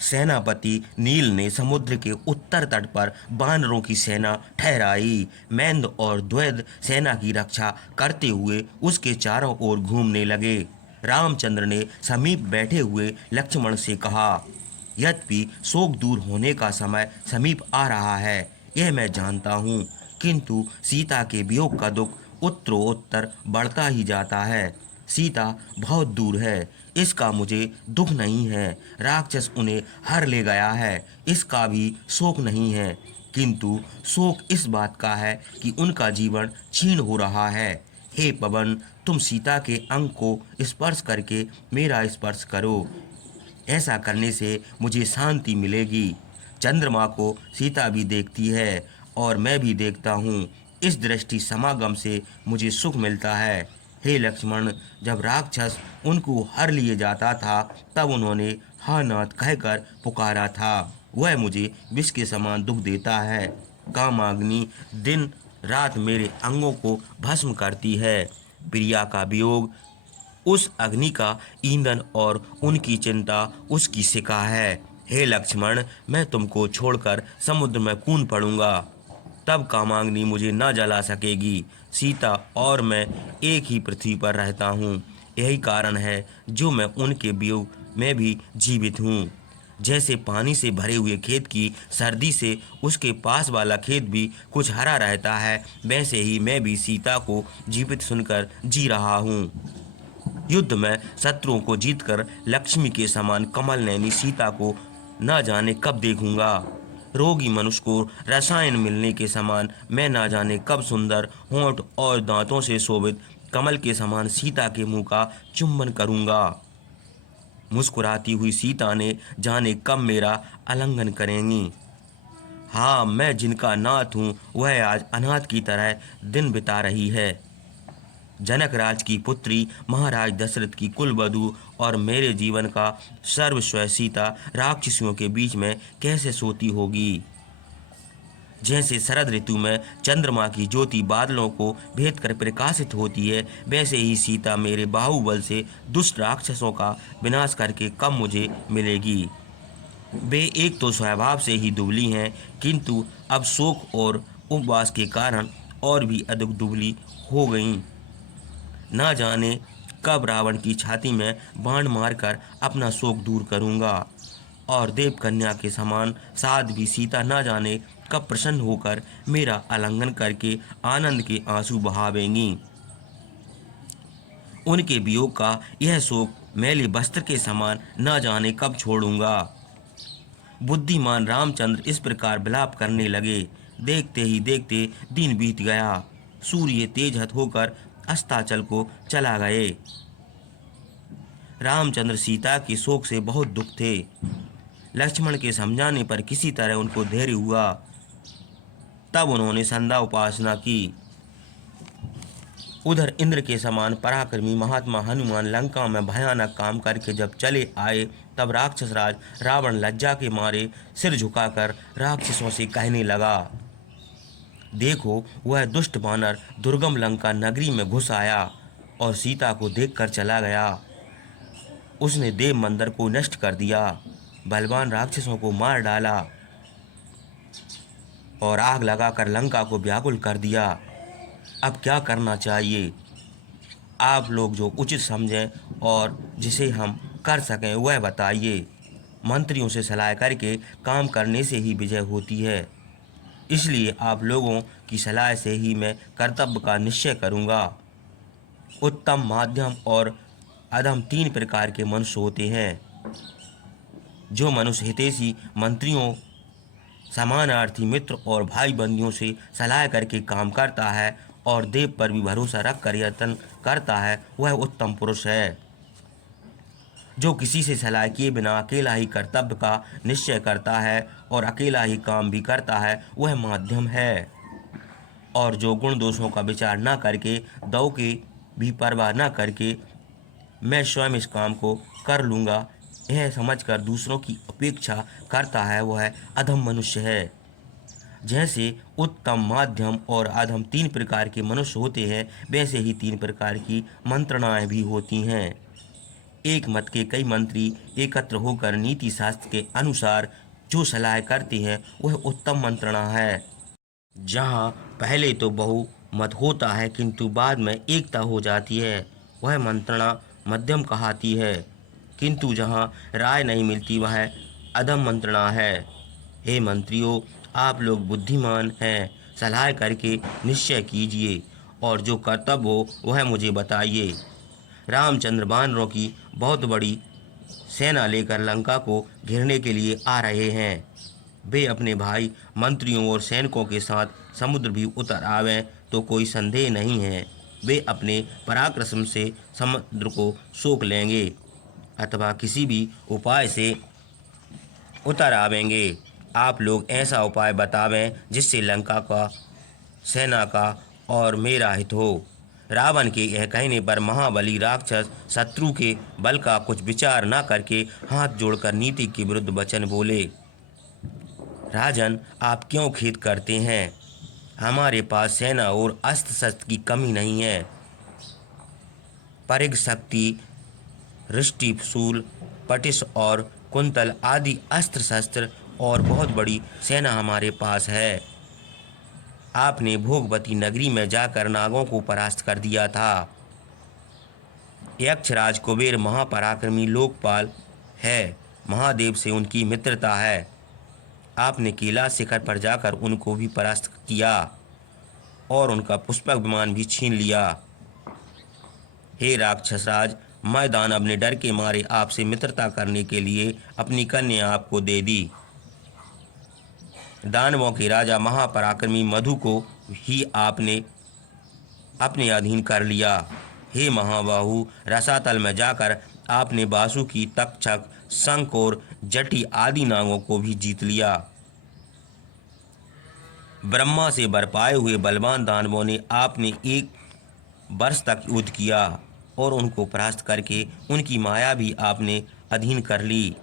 सेनापति नील ने समुद्र के उत्तर तट पर वानरों की सेना ठहराई। मैंद और द्वैध सेना की रक्षा करते हुए उसके चारों ओर घूमने लगे। रामचंद्र ने समीप बैठे हुए लक्ष्मण से कहा, यद्यपि शोक दूर होने का समय समीप आ रहा है, यह मैं जानता हूँ, किंतु सीता के वियोग का दुख उत्तरोत्तर बढ़ता ही जाता है। सीता बहुत दूर है, इसका मुझे दुख नहीं है। राक्षस उन्हें हर ले गया है, इसका भी शोक नहीं है, किंतु शोक इस बात का है कि उनका जीवन क्षीण हो रहा है। हे पवन, तुम सीता के अंग को स्पर्श करके मेरा स्पर्श करो, ऐसा करने से मुझे शांति मिलेगी। चंद्रमा को सीता भी देखती है और मैं भी देखता हूँ, इस दृष्टि समागम से मुझे सुख मिलता है। हे लक्ष्मण, जब राक्षस उनको हर लिए जाता था तब उन्होंने हा नाथ कहकर पुकारा था, वह मुझे विष के समान दुख देता है। कामाग्नि दिन रात मेरे अंगों को भस्म करती है। प्रिया का वियोग उस अग्नि का ईंधन और उनकी चिंता उसकी शिखा है। हे लक्ष्मण, मैं तुमको छोड़कर समुद्र में कूद पड़ूंगा, तब कामाग्नि मुझे न जला सकेगी। सीता और मैं एक ही पृथ्वी पर रहता हूँ, यही कारण है जो मैं उनके वियोग में भी जीवित हूँ। जैसे पानी से भरे हुए खेत की सर्दी से उसके पास वाला खेत भी कुछ हरा रहता है, वैसे ही मैं भी सीता को जीवित सुनकर जी रहा हूँ। युद्ध में शत्रुओं को जीतकर लक्ष्मी के समान कमल नैनी सीता को न जाने कब देखूंगा। रोगी मनुष्य को रसायन मिलने के समान मैं न जाने कब सुंदर होंठ और दांतों से शोभित कमल के समान सीता के मुंह का चुंबन करूंगा। मुस्कुराती हुई सीता ने जाने कब मेरा आलिंगन करेंगी। हाँ, मैं जिनका नाथ हूँ वह आज अनाथ की तरह दिन बिता रही है। जनक राज की पुत्री, महाराज दशरथ की कुलवधू और मेरे जीवन का सर्वस्व सीता राक्षसियों के बीच में कैसे सोती होगी। जैसे शरद ऋतु में चंद्रमा की ज्योति बादलों को भेद कर प्रकाशित होती है, वैसे ही सीता मेरे बाहुबल से दुष्ट राक्षसों का विनाश करके कब मुझे मिलेगी। वे एक तो स्वभाव से ही दुबली हैं, किंतु अब शोक और उपवास के कारण और भी अधिक दुबली हो गईं। ना जाने कब रावण की छाती में बाण मारकर अपना शोक दूर करूंगा, और देव कन्या के समान साध्वी सीता ना जाने कब प्रसन्न होकर मेरा आलिंगन करके आनंद के आंसू बहावेंगी। उनके वियोग का यह शोक मैले वस्त्र के समान न जाने कब छोड़ूंगा। बुद्धिमान रामचंद्र इस प्रकार विलाप करने लगे। देखते ही देखते दिन बीत गया। सूर्य तेजहत होकर अस्ताचल को चला गए। रामचंद्र सीता के शोक से बहुत दुख थे। लक्ष्मण के समझाने पर किसी तरह उनको धैर्य हुआ। तब उन्होंने संध्या उपासना की। उधर इंद्र के समान पराक्रमी महात्मा हनुमान लंका में भयानक काम करके जब चले आए, तब राक्षस राज रावण लज्जा के मारे सिर झुकाकर राक्षसों से कहने लगा, देखो, वह दुष्ट वानर दुर्गम लंका नगरी में घुस आया और सीता को देखकर चला गया। उसने देव मंदिर को नष्ट कर दिया, बलवान राक्षसों को मार डाला और आग लगाकर लंका को व्याकुल कर दिया। अब क्या करना चाहिए? आप लोग जो उचित समझें और जिसे हम कर सकें वह बताइए। मंत्रियों से सलाह करके काम करने से ही विजय होती है, इसलिए आप लोगों की सलाह से ही मैं कर्तव्य का निश्चय करूँगा। उत्तम, माध्यम और अधम तीन प्रकार के मनुष्य होते हैं। जो मनुष्य हितैषी मंत्रियों, समानार्थी मित्र और भाई बंदियों से सलाह करके काम करता है और देव पर भी भरोसा रख कर यत्न करता है, वह उत्तम पुरुष है। जो किसी से सलाह किए बिना अकेला ही कर्तव्य का निश्चय करता है और अकेला ही काम भी करता है, वह माध्यम है। और जो गुण दोषों का विचार न करके, दौ की भी परवाह न करके मैं स्वयं इस काम को कर लूँगा, यह समझकर दूसरों की अपेक्षा करता है, वह अधम मनुष्य है। जैसे उत्तम, माध्यम और अधम तीन प्रकार के मनुष्य होते हैं, वैसे ही तीन प्रकार की मंत्रणाएं भी होती हैं। एक मत के कई मंत्री एकत्र होकर नीति शास्त्र के अनुसार जो सलाह करते हैं वह उत्तम मंत्रणा है। जहाँ पहले तो बहुमत होता है किंतु बाद में एकता हो जाती है, वह मंत्रणा मध्यम कहाती है। किंतु जहाँ राय नहीं मिलती वह अधम मंत्रणा है। हे मंत्रियों, आप लोग बुद्धिमान हैं, सलाह करके निश्चय कीजिए और जो कर्तव्य हो वह मुझे बताइए। रामचंद्र वानरों की बहुत बड़ी सेना लेकर लंका को घेरने के लिए आ रहे हैं। वे अपने भाई मंत्रियों और सैनिकों के साथ समुद्र भी उतर आवें तो कोई संदेह नहीं है, वे अपने पराक्रम से समुद्र को सोख लेंगे अथवा किसी भी उपाय से उतर आवेंगे। आप लोग ऐसा उपाय बतावें जिससे लंका का, सेना का और मेरा हित हो। रावण के यह कहने पर महाबली राक्षस शत्रु के बल का कुछ विचार न करके हाथ जोड़कर नीति के विरुद्ध वचन बोले। राजन, आप क्यों खेद करते हैं? हमारे पास सेना और अस्त्र शस्त्र की कमी नहीं है। परिघ शक्ति, रिष्टिशूल, पटिश और कुंतल आदि अस्त्र शस्त्र और बहुत बड़ी सेना हमारे पास है। आपने भोगवती नगरी में जाकर नागों को परास्त कर दिया था। यक्षराज कुबेर महापराक्रमी लोकपाल है, महादेव से उनकी मित्रता है। आपने कैलाश शिखर पर जाकर उनको भी परास्त किया और उनका पुष्पक विमान भी छीन लिया। हे राक्षसराज, मैं दानव ने डर के मारे आपसे मित्रता करने के लिए अपनी कन्या आपको दे दी। दानवों के राजा महापराक्रमी मधु को ही आपने अपने अधीन कर लिया। हे महाबाहु, रसातल में जाकर आपने वासुकी, तक्षक, शंख और जटी आदि नागों को भी जीत लिया। ब्रह्मा से वर पाए हुए बलवान दानवों ने आपने एक वर्ष तक युद्ध किया और उनको परास्त करके उनकी माया भी आपने अधीन कर ली।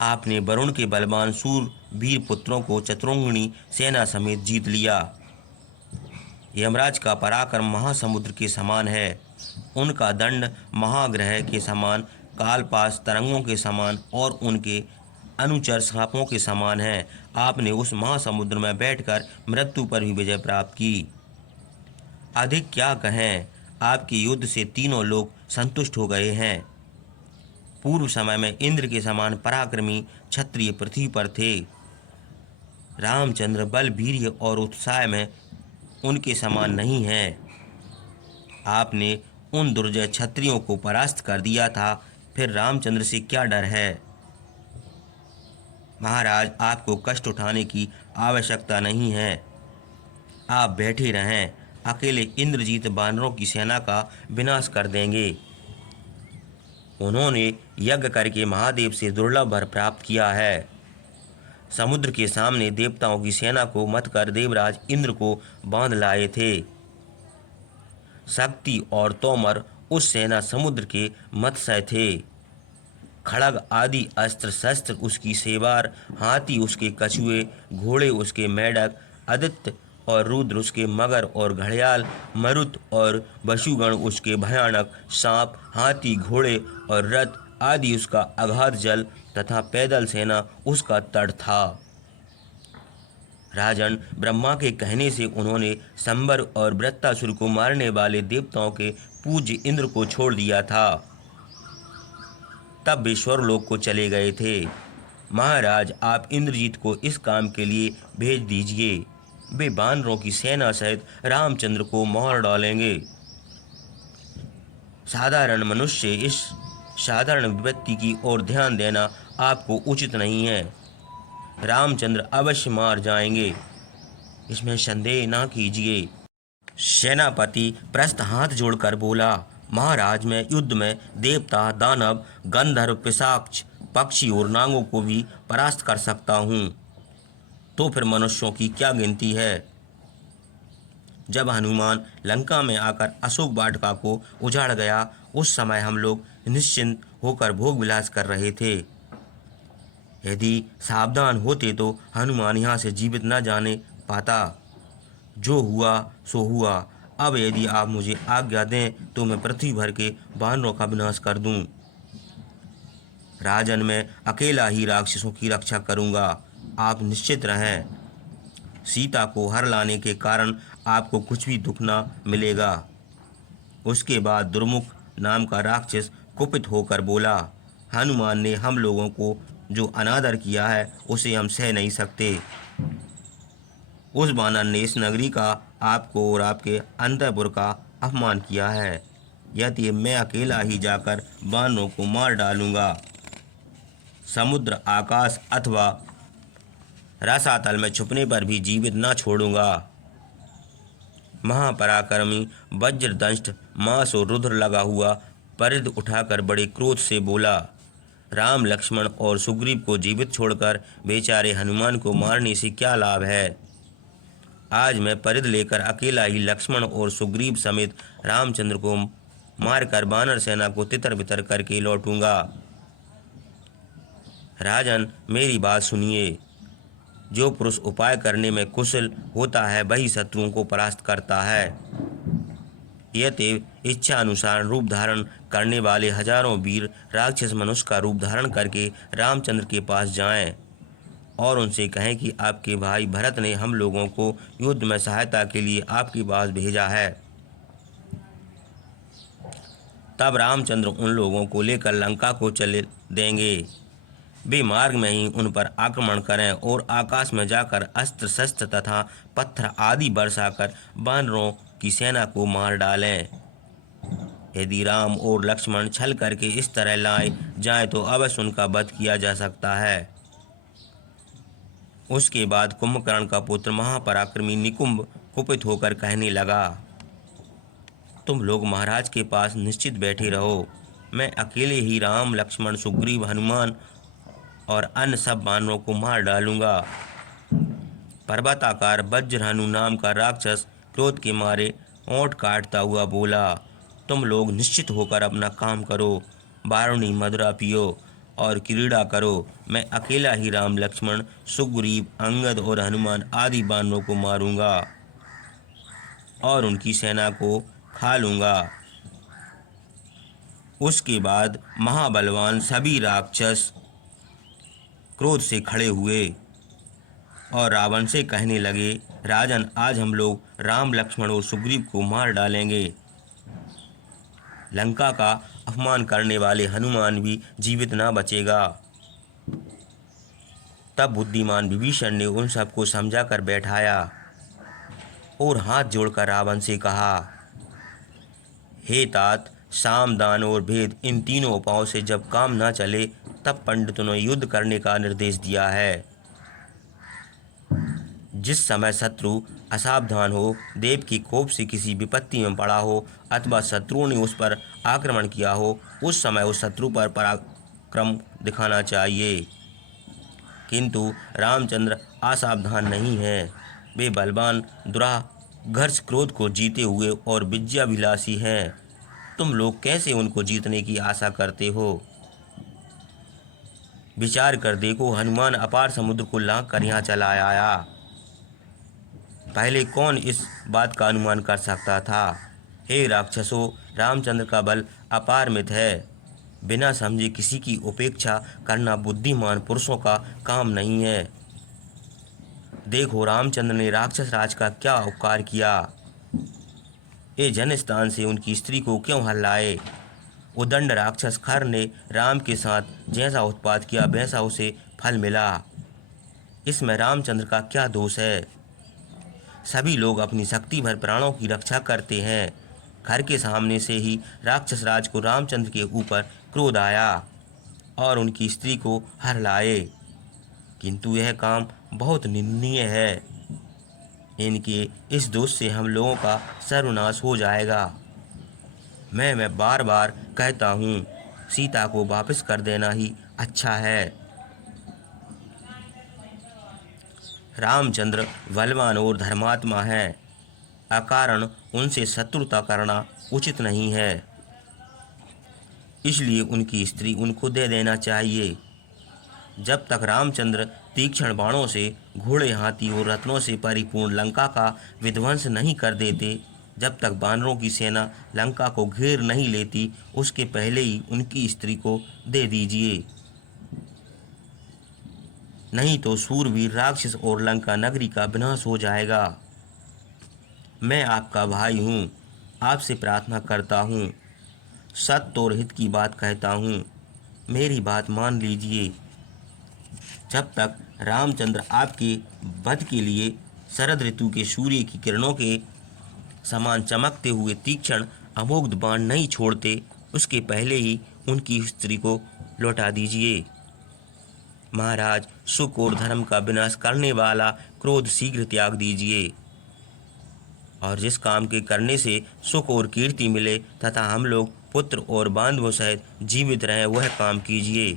आपने वरुण के बलवान सूर वीर पुत्रों को चतुरंगिणी सेना समेत जीत लिया। यमराज का पराक्रम महासमुद्र के समान है, उनका दंड महाग्रह के समान, कालपाश तरंगों के समान और उनके अनुचर सांपों के समान है। आपने उस महासमुद्र में बैठकर मृत्यु पर भी विजय प्राप्त की। अधिक क्या कहें, आपके युद्ध से तीनों लोग संतुष्ट हो गए हैं। पूर्व समय में इंद्र के समान पराक्रमी क्षत्रिय पृथ्वी पर थे। रामचंद्र बल, वीर्य और उत्साह में उनके समान नहीं है। आपने उन दुर्जय क्षत्रियों को परास्त कर दिया था, फिर रामचंद्र से क्या डर है? महाराज, आपको कष्ट उठाने की आवश्यकता नहीं है। आप बैठे रहें, अकेले इंद्रजीत वानरों की सेना का विनाश कर देंगे। उन्होंने यज्ञ करके महादेव से दुर्लभ वर प्राप्त किया है। समुद्र के सामने देवताओं की सेना को मत कर देवराज इंद्र को बांध लाए थे। शक्ति और तोमर उस सेना समुद्र के मत्स्य थे। खड़ग आदि अस्त्र शस्त्र उसकी सेवार, हाथी उसके कछुए, घोड़े उसके मेढक, आदित्य और रुद्र उसके मगर और घड़ियाल, मरुत और वसुगण उसके भयानक सांप, हाथी, घोड़े और रथ आदि उसका अगाध जल तथा पैदल सेना उसका तट था। राजन, ब्रह्मा के कहने से उन्होंने संबर और वृत्तासुर को मारने वाले देवताओं के पूज्य इंद्र को छोड़ दिया था। तब वे स्वर्गलोक को चले गए थे। महाराज, आप इंद्रजीत को इस काम के लिए भेज दीजिए। वे वानरों की सेना सहित रामचंद्र को मार डालेंगे। साधारण मनुष्य इस साधारण व्यक्ति की ओर ध्यान देना आपको उचित नहीं है। रामचंद्र अवश्य मार जाएंगे, इसमें संदेह ना कीजिए। सेनापति प्रस्थ हाथ जोड़कर बोला, महाराज, मैं युद्ध में देवता, दानव, गंधर्व, पिशाच, पक्षी और नागों को भी परास्त कर सकता हूँ, तो फिर मनुष्यों की क्या गिनती है। जब हनुमान लंका में आकर अशोक वाटिका को उजाड़ गया, उस समय हम लोग निश्चिंत होकर भोग विलास कर रहे थे। यदि सावधान होते तो हनुमान यहाँ से जीवित न जाने पाता। जो हुआ सो हुआ। अब यदि आप मुझे आज्ञा दें तो मैं पृथ्वी भर के वानरों का विनाश कर दूं। राजन, मैं अकेला ही राक्षसों की रक्षा करूंगा, आप निश्चित रहें। सीता को हर लाने के कारण आपको कुछ भी दुख ना मिलेगा। उसके बाद दुर्मुख नाम का राक्षस कुपित होकर बोला, हनुमान ने हम लोगों को जो अनादर किया है उसे हम सह नहीं सकते। उस वानर ने इस नगरी का, आपको और आपके अंतःपुर का अपमान किया है। यदि मैं अकेला ही जाकर वानरों को मार डालूंगा, समुद्र, आकाश अथवा रसातल में छुपने पर भी जीवित न छोड़ूंगा। महापराक्रमी वज्रदंष्ट मांस और रुद्र लगा हुआ परिध उठाकर बड़े क्रोध से बोला, राम, लक्ष्मण और सुग्रीव को जीवित छोड़कर बेचारे हनुमान को मारने से क्या लाभ है। आज मैं परिध लेकर अकेला ही लक्ष्मण और सुग्रीव समेत रामचंद्र को मारकर वानर सेना को तितर बितर करके लौटूंगा। राजन, मेरी बात सुनिए। जो पुरुष उपाय करने में कुशल होता है वही शत्रुओं को परास्त करता है। यद्यपि इच्छा अनुसार रूप धारण करने वाले हजारों वीर राक्षस मनुष्य का रूप धारण करके रामचंद्र के पास जाएं और उनसे कहें कि आपके भाई भरत ने हम लोगों को युद्ध में सहायता के लिए आपके पास भेजा है। तब रामचंद्र उन लोगों को लेकर लंका को चले देंगे। वे मार्ग में ही उन पर आक्रमण करें और आकाश में जाकर अस्त्र शस्त्र तथा पत्थर आदि बरसाकर वानरों की सेना को मार डालें। यदि राम और लक्ष्मण छल करके इस तरह लाए जाएं तो अवश्य उनका वध किया जा सकता है। उसके बाद कुंभकर्ण का पुत्र महापराक्रमी निकुंभ कुपित होकर कहने लगा, तुम लोग महाराज के पास निश्चित बैठे रहो, मैं अकेले ही राम, लक्ष्मण, सुग्रीव, हनुमान और अन्य सब वानरों को मार डालूंगा। पर्वताकार वज्रहनु नाम का राक्षस क्रोध के मारे ओंठ काटता हुआ बोला, तुम लोग निश्चित होकर अपना काम करो, बारुणी मदिरा पियो और क्रीड़ा करो। मैं अकेला ही राम, लक्ष्मण, सुग्रीव, अंगद और हनुमान आदि वानरों को मारूंगा और उनकी सेना को खा लूंगा। उसके बाद महाबलवान सभी राक्षस क्रोध से खड़े हुए और रावण से कहने लगे, राजन, आज हम लोग राम, लक्ष्मण और सुग्रीव को मार डालेंगे। लंका का अपमान करने वाले हनुमान भी जीवित ना बचेगा। तब बुद्धिमान विभीषण ने उन सबको समझा कर बैठाया और हाथ जोड़कर रावण से कहा, हे तात, साम, दान और भेद, इन तीनों उपायों से जब काम न चले तब पंडितों ने युद्ध करने का निर्देश दिया है। जिस समय शत्रु असावधान हो, देव की कोप से किसी विपत्ति में पड़ा हो अथवा शत्रुओं ने उस पर आक्रमण किया हो, उस समय उस शत्रु पर पराक्रम दिखाना चाहिए। किंतु रामचंद्र असावधान नहीं है। वे बलवान, दुराघर्ष, क्रोध को जीते हुए और विद्याभिलाषी हैं। तुम लोग कैसे उनको जीतने की आशा करते हो? विचार कर देखो, हनुमान अपार समुद्र को लांघ कर यहाँ चला आया। पहले कौन इस बात का अनुमान कर सकता था? हे राक्षसों, रामचंद्र का बल अपारमित है। बिना समझे किसी की उपेक्षा करना बुद्धिमान पुरुषों का काम नहीं है। देखो, रामचंद्र ने राक्षस राज का क्या उपकार किया। ये जनस्थान से उनकी स्त्री को क्यों हल्लाए? उदंड राक्षस खर ने राम के साथ जैसा उत्पात किया वैसा उसे फल मिला। इसमें रामचंद्र का क्या दोष है? सभी लोग अपनी शक्ति भर प्राणों की रक्षा करते हैं। घर के सामने से ही राक्षस राज को रामचंद्र के ऊपर क्रोध आया और उनकी स्त्री को हर लाए, किंतु यह काम बहुत निंदनीय है। इनके इस दोष से हम लोगों का सर्वनाश हो जाएगा। मैं बार बार कहता हूँ, सीता को वापस कर देना ही अच्छा है। रामचंद्र बलवान और धर्मात्मा हैं, अकारण उनसे शत्रुता करना उचित नहीं है। इसलिए उनकी स्त्री उनको दे देना चाहिए। जब तक रामचंद्र तीक्ष्ण बाणों से, घोड़े, हाथी और रत्नों से परिपूर्ण लंका का विध्वंस नहीं कर देते, जब तक वानरों की सेना लंका को घेर नहीं लेती, उसके पहले ही उनकी स्त्री को दे दीजिए। नहीं तो सूरवीर राक्षस और लंका नगरी का विनाश हो जाएगा। मैं आपका भाई हूँ, आपसे प्रार्थना करता हूँ, सत्य और हित की बात कहता हूँ, मेरी बात मान लीजिए। जब तक रामचंद्र आपके वध के लिए शरद ऋतु के सूर्य की किरणों के समान चमकते हुए तीक्ष्ण अमोघ बाण नहीं छोड़ते, उसके पहले ही उनकी स्त्री को लौटा दीजिए। महाराज, सुख और धर्म का विनाश करने वाला क्रोध शीघ्र त्याग दीजिए, और जिस काम के करने से सुख और कीर्ति मिले तथा हम लोग पुत्र और बांधवों सहित जीवित रहें, वह काम कीजिए।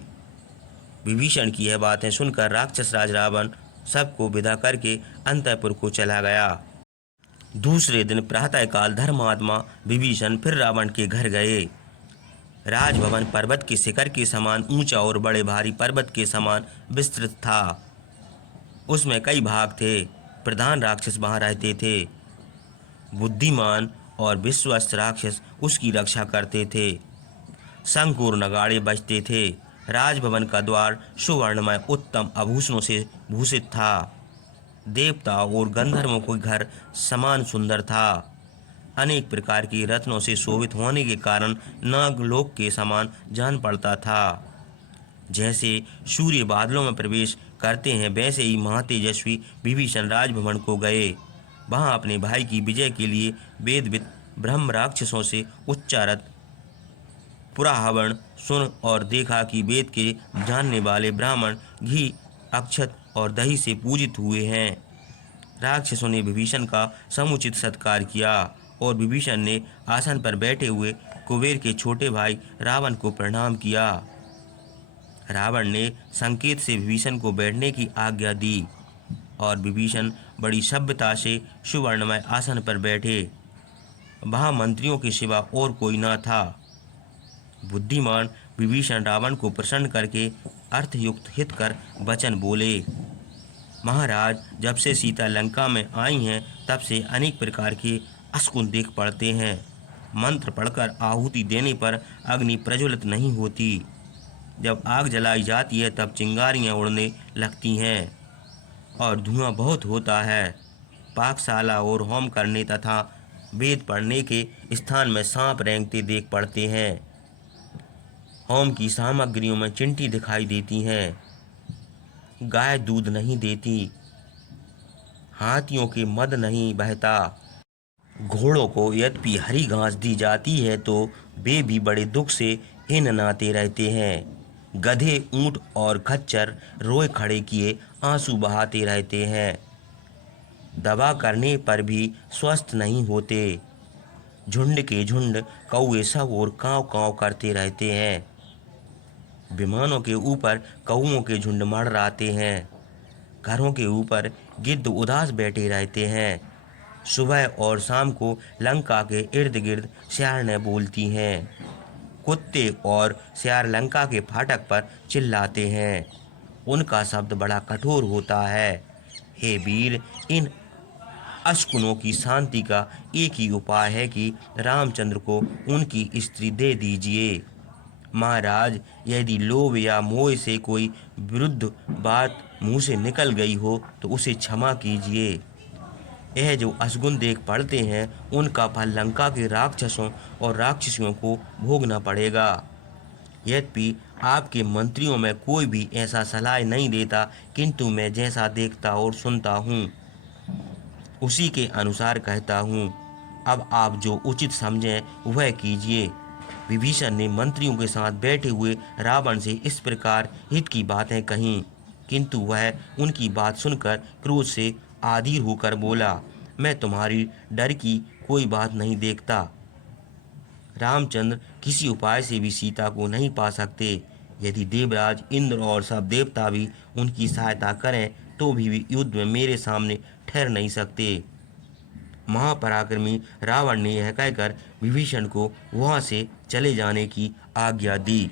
विभीषण की यह बातें सुनकर राक्षस राज रावण सबको विदा करके अंतःपुर को चला गया। दूसरे दिन प्रातःकाल धर्मात्मा विभीषण फिर रावण के घर गए। राजभवन पर्वत के शिखर के समान ऊंचा और बड़े भारी पर्वत के समान विस्तृत था। उसमें कई भाग थे। प्रधान राक्षस वहां रहते थे। बुद्धिमान और विश्वस्त राक्षस उसकी रक्षा करते थे। शंख और नगाड़े बजते थे। राजभवन का द्वार सुवर्णमय उत्तम आभूषणों से भूषित था। देवता और गंधर्वों का घर समान सुंदर था। अनेक प्रकार के रत्नों से शोभित होने के कारण नागलोक के समान जान पड़ता था। जैसे सूर्य बादलों में प्रवेश करते हैं, वैसे ही महातेजस्वी विभीषण राजभवन को गए। वहां अपने भाई की विजय के लिए वेदविद ब्रह्म राक्षसों से उच्चारत पुराहवण सुन और देखा कि वेद के जानने वाले ब्राह्मण घी, अक्षत और दही से पूजित हुए हैं। राक्षसों ने विभीषण का समुचित सत्कार किया और विभीषण ने आसन पर बैठे हुए कुबेर के छोटे भाई रावण को प्रणाम किया। रावण ने संकेत से विभीषण को बैठने की आज्ञा दी और विभीषण बड़ी सभ्यता से सुवर्णमय आसन पर बैठे। वहाँ मंत्रियों के सिवा और कोई न था। बुद्धिमान विभीषण रावण को प्रसन्न करके अर्थयुक्त हित कर वचन बोले। महाराज, जब से सीता लंका में आई हैं, तब से अनेक प्रकार के अशकुन देख पड़ते हैं। मंत्र पढ़कर आहुति देने पर अग्नि प्रज्वलित नहीं होती। जब आग जलाई जाती है तब चिंगारियां उड़ने लगती हैं और धुआं बहुत होता है। पाकशाला और होम करने तथा वेद पढ़ने के स्थान में सांप रेंगते देख पड़ते हैं। होम की सामग्रियों में चिंटी दिखाई देती हैं। गाय दूध नहीं देती, हाथियों के मद नहीं बहता। घोड़ों को यद्यपि हरी घास दी जाती है तो वे भी बड़े दुख से हिननाते रहते हैं। गधे, ऊंट और खच्चर रोए खड़े किए आंसू बहाते रहते हैं। दवा करने पर भी स्वस्थ नहीं होते। झुंड के झुंड कौवे सब और कांव कांव करते रहते हैं। विमानों के ऊपर कौओं के झुंड मंडराते हैं। घरों के ऊपर गिद्ध उदास बैठे रहते हैं। सुबह और शाम को लंका के इर्द गिर्द सियारनें बोलती हैं। कुत्ते और सियार लंका के फाटक पर चिल्लाते हैं। उनका शब्द बड़ा कठोर होता है। हे वीर, इन अशकुनों की शांति का एक ही उपाय है कि रामचंद्र को उनकी स्त्री दे दीजिए। महाराज, यदि लोभ या मोह से कोई विरुद्ध बात मुंह से निकल गई हो तो उसे क्षमा कीजिए। यह जो अशगुन देख पड़ते हैं, उनका फल लंका के राक्षसों और राक्षसियों को भोगना पड़ेगा। यद्यपि आपके मंत्रियों में कोई भी ऐसा सलाह नहीं देता, किंतु मैं जैसा देखता और सुनता हूँ उसी के अनुसार कहता हूँ। अब आप जो उचित समझें वह कीजिए। विभीषण ने मंत्रियों के साथ बैठे हुए रावण से इस प्रकार हित की बातें कहीं, किंतु वह उनकी बात सुनकर क्रोध से आधीर होकर बोला, मैं तुम्हारी डर की कोई बात नहीं देखता। रामचंद्र किसी उपाय से भी सीता को नहीं पा सकते। यदि देवराज इंद्र और सब देवता भी उनकी सहायता करें तो भी युद्ध में मेरे सामने ठहर नहीं सकते। महापराक्रमी रावण ने यह कहकर विभीषण को वहां से चले जाने की आज्ञा दी।